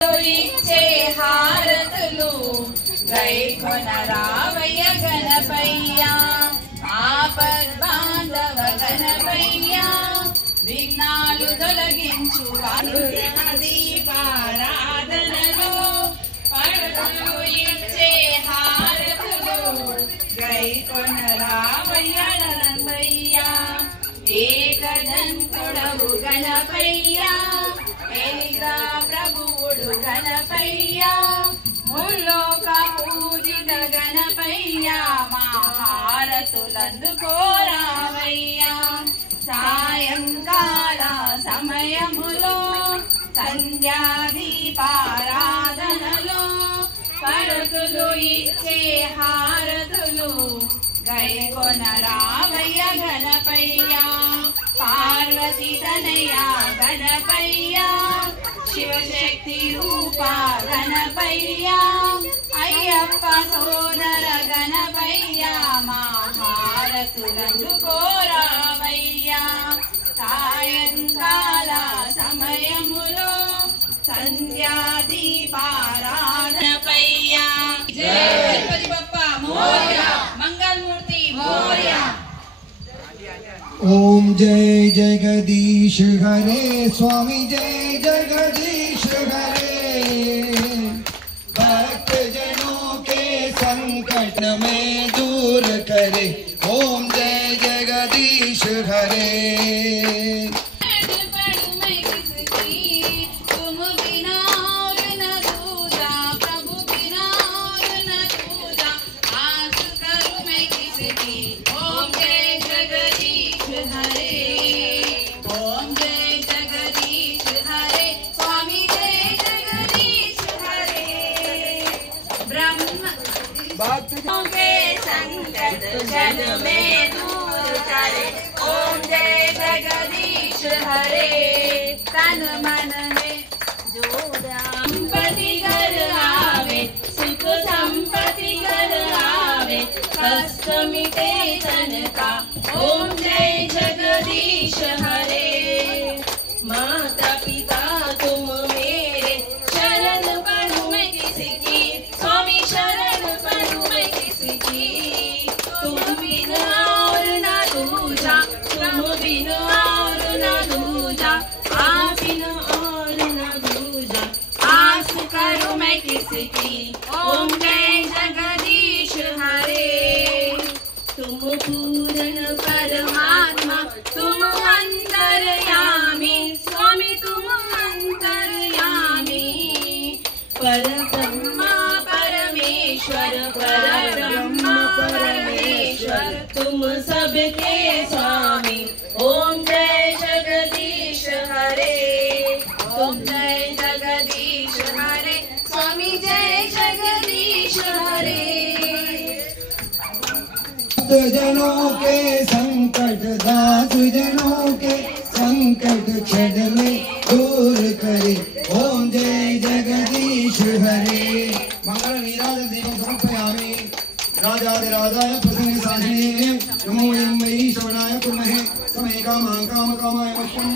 ఇచ్చే హారతులు గైకొన రావయ్య గణపయ్య ఆపద్బాంధవ గణపయ్య విఘ్నాలు తొలగించు దీపారాధనలు పడుతులు ఇచ్చే హారతులు గైకొన రావయ్య గణపయ్య ఏకదంతుడవు గణపయ్య ఏలిగా ప్రభువుడు గణపయ్య ముల్లోక పూజిత గణపయ్య మా హారతులందుకోరావయ్య సాయంకాల సమయములో సంధ్యాదీపారాధనలో పడుతులు ఇచ్చే హారతులు గైకొన రావయ్య గణపయ్య పార్వతి తనయ గణపయ్య శివశక్తి రూప గణపయ్య అయ్యప్ప సోదర గణపయ్య మా హారతులందుకోరావయ్య సాయంకాల సమయములో సంధ్యాదీపారాధనపయ్య జయ గణపతి బప్పా మోరియా మంగళమూర్తి మోరియా। ओम जय जगदीश हरे स्वामी जय जगदीश हरे भक्त जनों के संकट में दूर करे ओम जय जगदीश हरे। भक्तों के संकट जग में दूर करे ओम जय जगदीश हरे। तन मन है जोड़ा संपत्ति घर आवे सुख संपत्ति घर आवे कष्ट मिटे तन का ओम जय जगदीश हरे। माता पिता तुम मेरे शरण पढ़ू मैं किसकी स्वामी शरण पढ़ू मैं किसकी तुम बिन और ना दूजा तुम बिन और ना दूजा आप बिन और ना दूजा आस करूं मैं किसकी ओम जय जगदीश हरे। तुम पूर्ण परमात्मा तुम अंतर्यामी स्वामी तुम अंतर्यामी परब्रह्मा परमेश्वर परब्रह्मा परमेश्वर तुम सबके स्वामी ओम जय जगदीश हरे। ओम जय जगदीश हरे स्वामी जय जगदीश हरे। जनों के संकट दास जनों के संकट क्षण में दूर करे ओम जय जगदीश हरे। मंगल नीराज दीपं समर्पयामि राजाधिराजाय प्रसन्न साधिने नमो वै श्रवणाय कुर्महे समय कामां कामकामाय मह्यं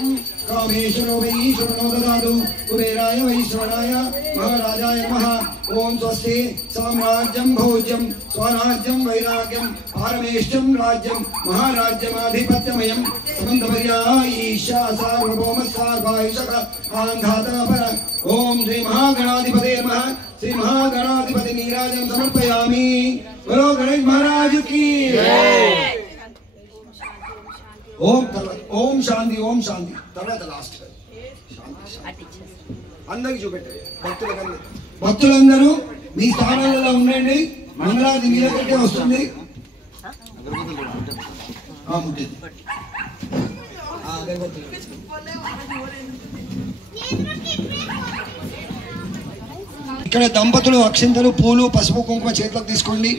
कामेश्वरो वै श्रवणो ददातु कुबेराय वै श्रवणाय महाराजाय नमः। ओम स्वस्ति साम्राज्यं भोज्यं स्वराज्यं वैराग्यं पारमेष्ठं राज्यं महाराज्यमाधिपत्यमयं समन्तपर्यायीशा सार्वभौम सार्वायुषक आन्धातपर ओम श्री महागणाधिपते नमः। श्री महागणाधिपति नीराजं समर्पयामि। बोलो गणेश महाराज की ओम शांति తర్వాత లాస్ట్ అందరికి చూపెట్టారు భక్తులందరూ మీ స్థానాలలో ఉండండి మంగళాది మీ దగ్గరికి వస్తుంది ఇక్కడ దంపతులు అక్షింతలు పూలు పసుపు కుంకుమ చేతులకు తీసుకోండి।